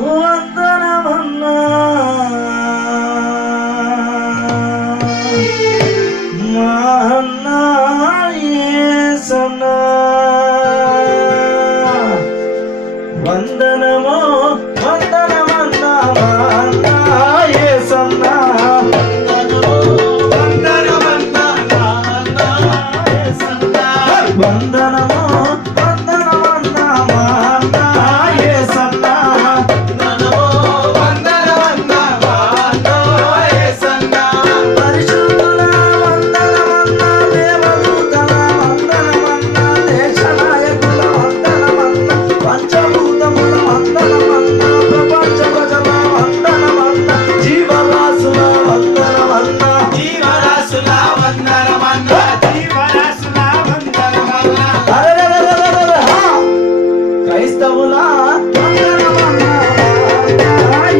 వందనమన్నా మా అన్నా యేసన్నా వందనమో వందనమన్నా మా అన్నా యేసన్నా వందనమన్నా మా అన్నా యేసన్నా వందనమో వందనమన్నా మా అన్నా యేసన్నా వందనమో వందనమన్నా మా అన్నా యేసన్నా పరిశుద్ధుల వందనమన్నా దేవదూతల వందనమన్నా దేశ నాయకుల వందనమన్నా పంచభూతముల వందనమన్నా ప్రపంచ ప్రజల వందనమన్నా జీవరాశుల వందనమన్నా జీవరాశుల వందనమన్నా జీవరాశుల వందనమన్నా క్రైస్తవుల వందనమన్నా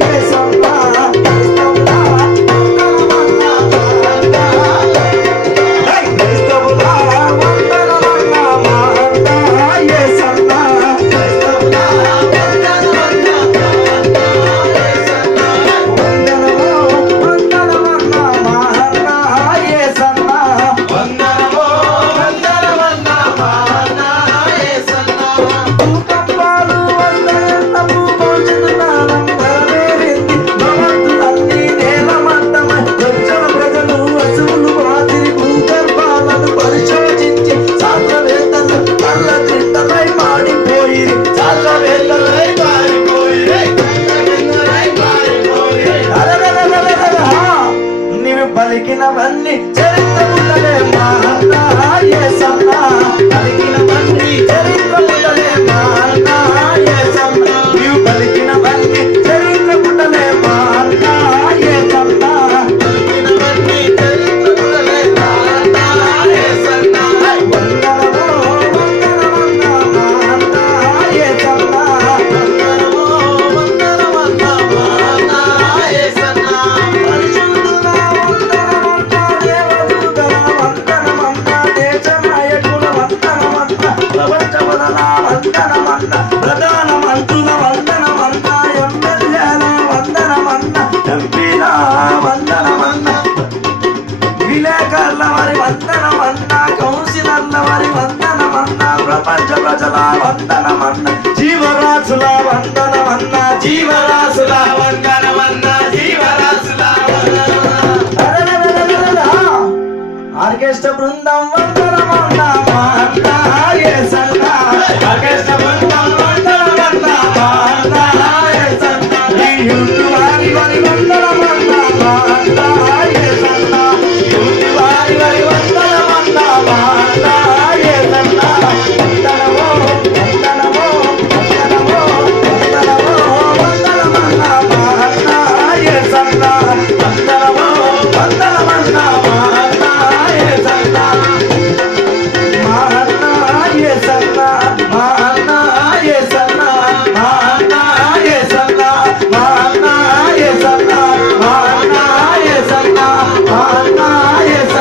యేసన్నా క్రైస్తవుల వందనమన్నా క్రైస్తవుల వందనమన్నా మా అన్నా యేసన్నా క్రైస్తవుల వందనమన్నా వందనమో వందనమన్నా మా అన్నా యేసన్నా వందనమో వందనమన్నా మా అన్నా యేసన్నా భూకంపాలు వందనన్న భూభోజనాలం ధరవేరింది భవంతులన్నీ నేలమట్టమై లక్షల ప్రజలు అసువులు మాదిరి భూగర్భాలను పరిశోధించి శాస్త్రవేత్తలు కళ్ళ తిట్టలై మాడిపోయి శాస్త్రవేత్తలై మారిపోయి నీవు పలికినవన్నీ చరిత్రములనే మా అన్నా యేసన్నా పలికినవన్నీ చరిత్రములనే మా అన్నా యేసన్నా నీవు పలికినవన్నీ చరిత్రములనే మా అన్నా యేసన్నా పలికినవన్నీ చరిత్రములనే మా అన్నా యేసన్నా వందనమో వందనమన్నా మా అన్నా యేసన్నా వందనమో వందనమన్నా మా అన్నా యేసన్నా పరిశుద్ధుల వందనమన్నా దేవదూతల వందనమన్నా దేశ నాయకుల వందనమన్నా ప్రపంచ వదల వందనమన్నా ప్రధాన మంత్రుల వందనమన్నా ఎమ్మెల్యేల వందనమన్నా ఎంపీల వందనమన్నా విలేకరుల వారి వందనమన్నా కౌన్సిలర్ల వారి వందనమన్నా ప్రపంచ ప్రజల వందనమన్నా జీవరాశుల వందనమన్నా జీవరాశుల వందనమన్నా జీవరాశుల ఆర్కెస్ట్రా బృందం వందనమన్నా మా అన్నా యేసన్నా ఆర్కెస్ట్రా బృందం వందనమన్నా మా అన్నా యేసన్నా ఈ యూత్ వారి వారి వందనమన్నా మా అన్నా యేసన్నా యూత్ వారి వారి వందనమన్నా మా అన్నా యేసన్నా వందనమో వందనమో వందనమో వందనమో వందనమన్నా మా అన్నా యేసన్నా వందనమో వందనమన్నా మా అన్నా యేసన్నా మా అన్నా యేసన్నా మా అన్నా యేసన్నా మా అన్నా యేసన్నా మా అన్నా యేసన్నా మా అన్నా యేసన్నా మా అన్నా యేసన్నా